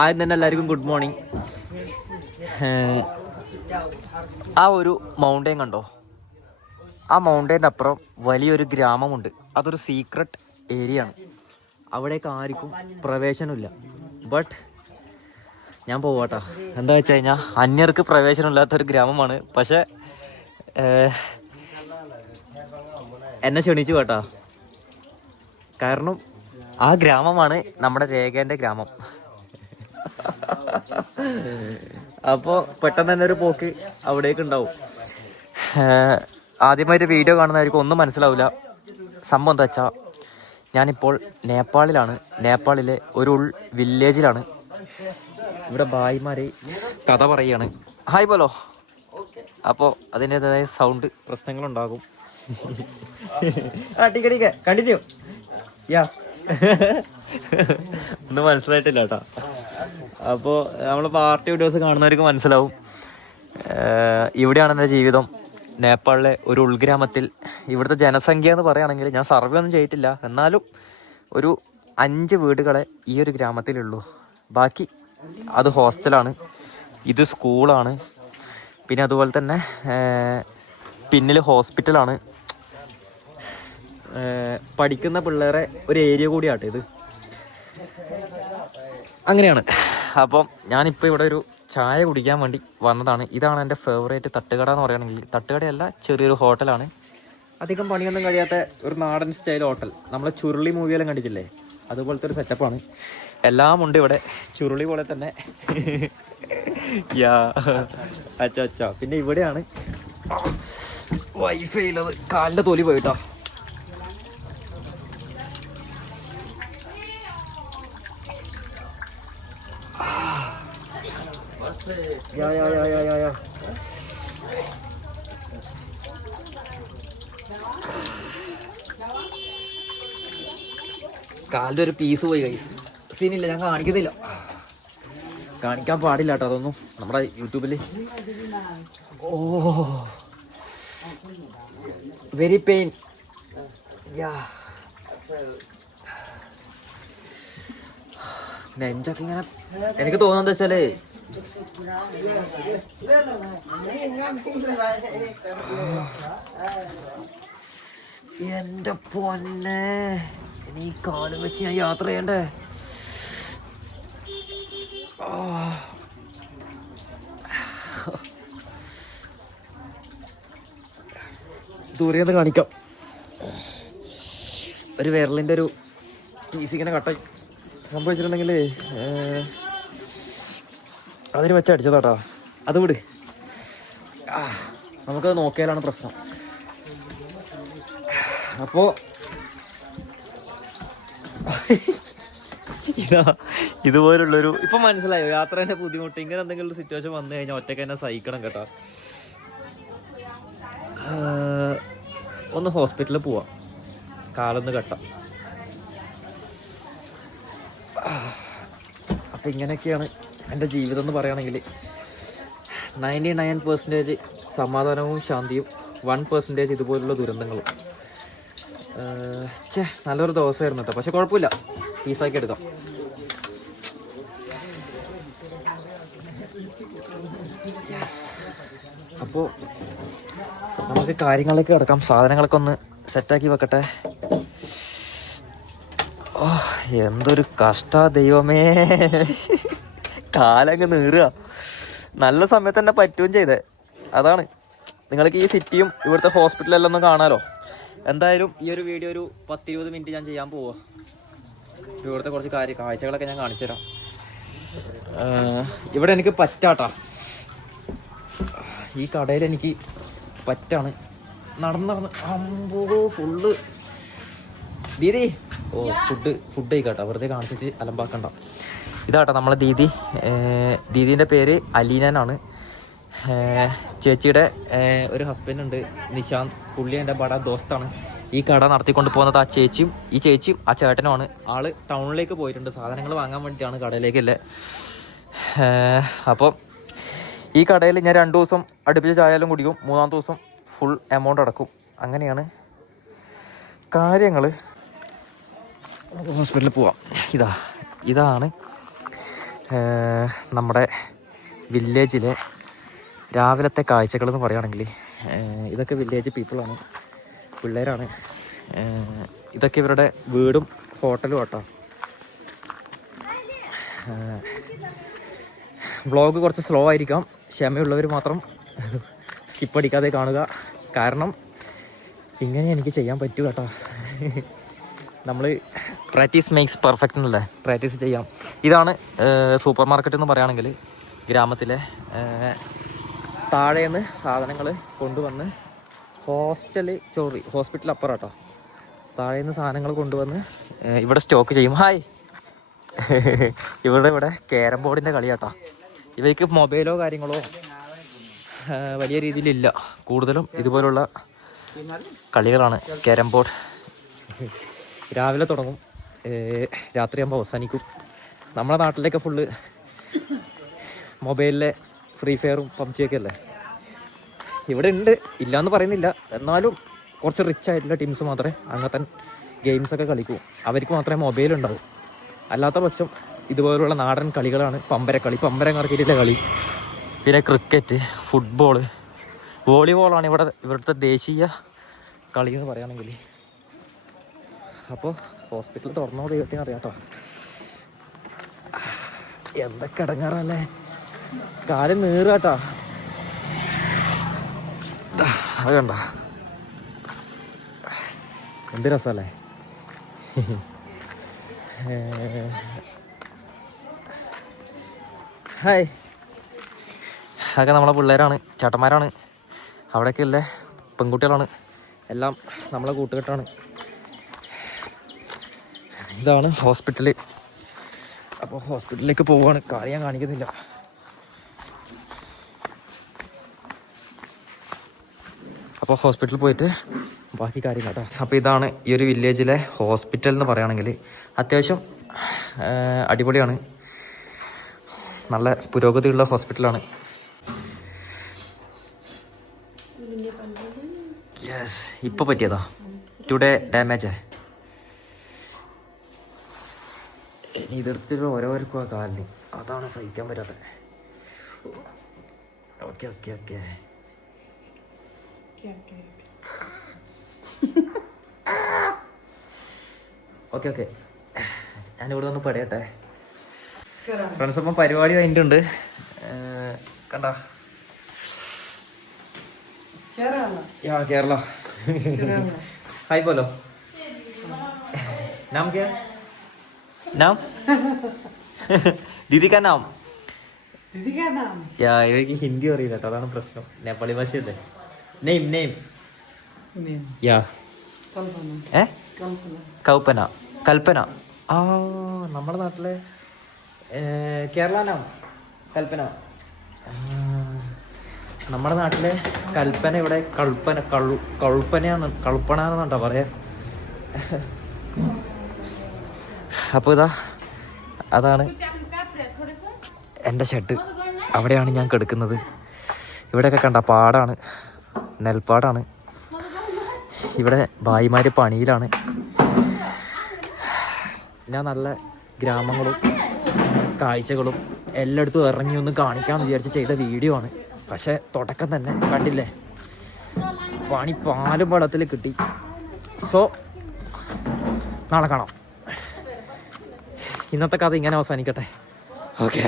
ആദ്യം തന്നെ എല്ലാവർക്കും ഗുഡ് മോർണിംഗ്. ആ ഒരു മൗണ്ടെയിൻ കണ്ടോ? ആ മൗണ്ടെയിൻ്റെ അപ്പുറം വലിയൊരു ഗ്രാമമുണ്ട്. അതൊരു സീക്രട്ട് ഏരിയ ആണ്. അവിടേക്ക് ആർക്കും പ്രവേശനമില്ല. ബട്ട് ഞാൻ പോവാട്ടാ. എന്താ വെച്ച് കഴിഞ്ഞാൽ അന്യർക്ക് പ്രവേശനമില്ലാത്തൊരു ഗ്രാമമാണ്. പക്ഷേ എന്നെ ക്ഷണിച്ചു കേട്ടാ. കാരണം ആ ഗ്രാമമാണ് നമ്മുടെ രേഖേൻ്റെ ഗ്രാമം. അപ്പോൾ പെട്ടെന്ന് തന്നെ ഒരു പോക്ക് അവിടേക്ക് ഉണ്ടാവും. ആദ്യമായിട്ട് വീഡിയോ കാണുന്നതായിരിക്കും ഒന്നും മനസ്സിലാവില്ല. സംഭവം എന്താ വെച്ചാൽ ഞാനിപ്പോൾ നേപ്പാളിലാണ്. നേപ്പാളിലെ ഒരു വില്ലേജിലാണ്. ഇവിടെ ഭായിമാരെ കഥ പറയുകയാണ്. ഹായ് പോലോ. അപ്പോൾ അതിൻ്റെതായ സൗണ്ട് പ്രശ്നങ്ങളുണ്ടാകും. ടിക്കടിക്ക കണ്ടിന്യൂ. യാ ഒന്നും മനസ്സിലായിട്ടില്ല കേട്ടോ. അപ്പോൾ നമ്മൾ പാർട്ടി വീഡിയോസ് കാണുന്നവർക്ക് മനസ്സിലാവും. ഇവിടെയാണ് എൻ്റെ ജീവിതം. നേപ്പാളിലെ ഒരു ഉൾഗ്രാമത്തിൽ. ഇവിടുത്തെ ജനസംഖ്യ എന്ന് പറയുകയാണെങ്കിൽ ഞാൻ സർവേ ഒന്നും ചെയ്തിട്ടില്ല, എന്നാലും ഒരു 5 വീടുകളെ ഈ ഒരു ഗ്രാമത്തിലുള്ളൂ. ബാക്കി അത് ഹോസ്റ്റലാണ്, ഇത് സ്കൂളാണ്, പിന്നെ അതുപോലെ തന്നെ പിന്നിൽ ഹോസ്പിറ്റലാണ്. പഠിക്കുന്ന പിള്ളേരെ ഒരു ഏരിയ കൂടിയാട്ടെ ഇത്. അങ്ങനെയാണ്. അപ്പം ഞാനിപ്പോൾ ഇവിടെ ഒരു ചായ കുടിക്കാൻ വേണ്ടി വന്നതാണ്. ഇതാണ് എൻ്റെ ഫേവറേറ്റ് തട്ടുകട എന്ന് പറയുകയാണെങ്കിൽ. തട്ടുകടയല്ല, ചെറിയൊരു ഹോട്ടലാണ്. അധികം പണിയൊന്നും കഴിയാത്ത ഒരു നാടൻ സ്റ്റൈൽ ഹോട്ടൽ. നമ്മളെ ചുരുളി മൂവിയെല്ലാം കണ്ടിട്ടില്ലേ, അതുപോലത്തെ ഒരു സെറ്റപ്പാണ്. എല്ലാം ഉണ്ട് ഇവിടെ, ചുരുളി പോലെ തന്നെ. യാ അച്ഛാ. പിന്നെ ഇവിടെയാണ് വൈഫൈ ഉള്ളത്. കാലിൻ്റെ തൊലി പോയിട്ടോ. യാ കാലിൻ്റെ ഒരു പീസ് പോയി ഗൈസ്. സീനില്ല, ഞാൻ കാണിക്കുന്നില്ല, കാണിക്കാൻ പാടില്ല കേട്ടോ അതൊന്നും നമ്മുടെ യൂട്യൂബിൽ. ഓ വെരി പെയിൻ. യാ നെഞ്ചൊക്കെ ഇങ്ങനെ. എനിക്ക് തോന്നുന്നത് വെച്ചാലേ എൻ്റെ പൊന്നെ, ഇനി കാലം വെച്ച് ഞാൻ യാത്ര ചെയ്യണ്ടേ. ദൂരെന്ന് കാണിക്കാം. ഒരു വിരലിൻ്റെ ഒരു പീസ് ഇങ്ങനെ കട്ട സംഭവിച്ചിട്ടുണ്ടെങ്കിൽ അതിന് വെച്ച് അടിച്ചതാട്ടാ. അത് വിട്, നമുക്കത് നോക്കിയാലാണ് പ്രശ്നം. അപ്പോൾ ഇതുപോലുള്ളൊരു ഇപ്പം മനസ്സിലായോ യാത്രേൻ്റെ ബുദ്ധിമുട്ട്. ഇങ്ങനെ എന്തെങ്കിലും ഒരു സിറ്റുവേഷൻ വന്നു കഴിഞ്ഞാൽ ഒറ്റയ്ക്ക് തന്നെ സഹിക്കണം കേട്ടോ. ഒന്ന് ഹോസ്പിറ്റലിൽ പോവാം, കാലൊന്ന് കെട്ടാം. അപ്പം ഇങ്ങനെയൊക്കെയാണ് എൻ്റെ ജീവിതം എന്ന് പറയുകയാണെങ്കിൽ. 99% സമാധാനവും ശാന്തിയും, 1% ഇതുപോലുള്ള ദുരന്തങ്ങളും. നല്ലൊരു ദിവസമായിരുന്നു കേട്ടോ. പക്ഷെ കുഴപ്പമില്ല, പീസാക്കി എടുക്കാം. അപ്പോൾ നമുക്ക് കാര്യങ്ങളിലേക്ക് കിടക്കാം. സാധനങ്ങളൊക്കെ ഒന്ന് സെറ്റാക്കി വെക്കട്ടെ. ഓ എന്തൊരു കഷ്ടാ ദൈവമേ, കാലങ്ങ് നീറുക. നല്ല സമയത്ത് തന്നെ പറ്റുകയും ചെയ്തേ. അതാണ്, നിങ്ങൾക്ക് ഈ സിറ്റിയും ഇവിടുത്തെ ഹോസ്പിറ്റലെല്ലാം ഒന്ന് കാണാമല്ലോ. എന്തായാലും ഈ ഒരു വീഡിയോ ഒരു 10-20 മിനിറ്റ് ഞാൻ ചെയ്യാൻ പോവാ. ഇവിടുത്തെ കുറച്ച് കാഴ്ചകളൊക്കെ ഞാൻ കാണിച്ചു തരാം. ഇവിടെ എനിക്ക് പറ്റാട്ടാ. ഈ കടയിൽ എനിക്ക് പറ്റാണ്. നടന്ന് അമ്പോ ഫുള്ള് ദീദി. ഓ ഫുഡ് കഴിക്കാട്ടോ, വെറുതെ കാണിച്ചിട്ട് അലമ്പാക്കണ്ട. ഇതാട്ടോ നമ്മളെ ദീദീൻ്റെ പേര് അലീനാനാണ്. ചേച്ചിയുടെ ഒരു ഹസ്ബൻഡ് ഉണ്ട്, നിശാന്ത്. പുള്ളി എൻ്റെ ബട ദോസ്താണ്. ഈ കട നടത്തിക്കൊണ്ട് പോകുന്നത് ഈ ചേച്ചിയും ആ ചേട്ടനുമാണ്. ആള് ടൗണിലേക്ക് പോയിട്ടുണ്ട് സാധനങ്ങൾ വാങ്ങാൻ വേണ്ടിയിട്ടാണ്, കടയിലേക്കല്ലേ. അപ്പോൾ ഈ കടയിൽ ഞാൻ 2 ദിവസം അടുപ്പിച്ച് ചായയെല്ലാം കുടിക്കും, 3-ാമത്തെ ദിവസം ഫുൾ എമൗണ്ട് അടക്കും. അങ്ങനെയാണ് കാര്യങ്ങൾ. ഹോസ്പിറ്റലിൽ പോവാം. ഇതാണ് നമ്മുടെ വില്ലേജിലെ രാവിലത്തെ കാഴ്ചകൾ എന്ന് പറയുകയാണെങ്കിൽ ഇതൊക്കെ വില്ലേജ് പീപ്പിളാണ്, പിള്ളേരാണ്. ഇതൊക്കെ ഇവരുടെ വീടും ഹോട്ടലും കേട്ടോ. വ്ളോഗ് കുറച്ച് സ്ലോ ആയിരിക്കാം, ക്ഷമയുള്ളവർ മാത്രം സ്കിപ്പ് അടിക്കാതെ കാണുക. കാരണം ഇങ്ങനെ എനിക്ക് ചെയ്യാൻ പറ്റൂ കേട്ടോ. നമ്മൾ പ്രാക്ടീസ് മേക്സ് പെർഫെക്റ്റ് എന്നല്ലേ, പ്രാക്ടീസ് ചെയ്യാം. ഇതാണ് സൂപ്പർ മാർക്കറ്റ് എന്ന് പറയുകയാണെങ്കിൽ ഗ്രാമത്തിലെ താഴേന്ന് സാധനങ്ങൾ കൊണ്ടുവന്ന് ഹോസ്പിറ്റൽ അപ്പുറം കേട്ടോ. താഴേന്ന് സാധനങ്ങൾ കൊണ്ടുവന്ന് ഇവിടെ സ്റ്റോക്ക് ചെയ്യും. ഹായ് ഇവിടെ ക്യാരം ബോർഡിൻ്റെ കളിയാട്ടോ. ഇവർക്ക് മൊബൈലോ കാര്യങ്ങളോ വലിയ രീതിയിലില്ല, കൂടുതലും ഇതുപോലുള്ള കളികളാണ്. ക്യാരം ബോർഡ് രാവിലെ തുടങ്ങും, രാത്രിയാകുമ്പോൾ അവസാനിക്കും. നമ്മുടെ നാട്ടിലേക്ക് ഫുള്ള് മൊബൈലിലെ ഫ്രീ ഫയറും പബ്ജിയൊക്കെ അല്ലേ. ഇവിടെ ഉണ്ട്, ഇല്ലയെന്ന് പറയുന്നില്ല, എന്നാലും കുറച്ച് റിച്ച് ആയിട്ടുള്ള ടീംസ് മാത്രമേ അങ്ങനത്തെ ഗെയിംസൊക്കെ കളിക്കൂ. അവർക്ക് മാത്രമേ മൊബൈൽ ഉണ്ടാവൂ. അല്ലാത്ത പക്ഷം ഇതുപോലുള്ള നാടൻ കളികളാണ്. പമ്പരം കറക്കിയിട്ടുള്ള കളി, പിന്നെ ക്രിക്കറ്റ്, ഫുട്ബോൾ, വോളിബോളാണ് ഇവിടുത്തെ ദേശീയ കളി എന്ന് പറയുകയാണെങ്കിൽ. അപ്പോൾ ഹോസ്പിറ്റൽ തുറന്നോ ദൈവത്തിന് അറിയാം കേട്ടോ. എന്തൊക്കെ അടങ്ങാറല്ലേ, കാലം നീറാട്ടോ. അത് കണ്ട എന്ത് രസമല്ലേ. ഹായ്, അതൊക്കെ നമ്മളെ പിള്ളേരാണ്, ചേട്ടന്മാരാണ്. അവിടെയൊക്കെ അല്ലേ പെൺകുട്ടികളാണ്, എല്ലാം നമ്മളെ കൂട്ടുകെട്ടാണ്. ഇതാണ് ഹോസ്പിറ്റല്. അപ്പോൾ ഹോസ്പിറ്റലിലേക്ക് പോവുകയാണ്. കാര്യം ഞാൻ കാണിക്കുന്നില്ല. അപ്പോൾ ഹോസ്പിറ്റലിൽ പോയിട്ട് ബാക്കി കാര്യം കേട്ടോ. അപ്പോൾ ഇതാണ് ഈ ഒരു വില്ലേജിലെ ഹോസ്പിറ്റൽ എന്ന് പറയുകയാണെങ്കിൽ. അത്യാവശ്യം അടിപൊളിയാണ്, നല്ല പുരോഗതിയുള്ള ഹോസ്പിറ്റലാണ്. യെസ്, ഇപ്പോൾ പറ്റിയതാ, ടുഡേ ഡാമേജ്. ഇനി ഇതെടുത്തിട്ട് ഓരോരുക്കും ആ കാലിന്, അതാണ് സഹിക്കാൻ പറ്റാത്തത്. Okay okay okay okay okay ഞാനിവിടെ ഒന്ന് പറയട്ടെ ഫ്രണ്ട്സ്. അപ്പം പരിപാടി കഴിഞ്ഞിട്ടുണ്ട്, കണ്ട കേരള. ഹായ് बोलो, नाम क्या? नाम ദീദി കാ നാം. ഇവർക്ക് ഹിന്ദി അറിയില്ല കേട്ടോ, അതാണ് പ്രശ്നം. നേപ്പാളി ഭാഷയല്ലേ. നെയിം നെയിം യാ കൽപ്പന. ആ നമ്മുടെ നാട്ടിലെ കേരള നാം കൽപ്പന. നമ്മുടെ നാട്ടിലെ കൽപ്പന ഇവിടെ കൾപ്പന എന്നുണ്ടോ പറയാ. അപ്പോൾ ഇതാ അതാണ് എൻ്റെ ഷെഡ്. അവിടെയാണ് ഞാൻ കിടക്കുന്നത്. ഇവിടെയൊക്കെ കണ്ട പാടാണ്, നെൽപ്പാടാണ്. ഇവിടെ ഭായിമാർ പണിയിലാണ്. ഞാൻ നല്ല ഗ്രാമങ്ങളും കാഴ്ചകളും എല്ലായിടത്തും ഇറങ്ങി ഒന്ന് കാണിക്കാമെന്ന് വിചാരിച്ച് ചെയ്ത വീഡിയോ ആണ്. പക്ഷേ തുടക്കം തന്നെ കണ്ടില്ലേ, പണി പാലും വെള്ളത്തിൽ കിട്ടി. സോ നാളെ കാണാം. ഇന്നത്തെ കഥ ഇങ്ങനെ അവസാനിക്കട്ടെ. ഓക്കെ.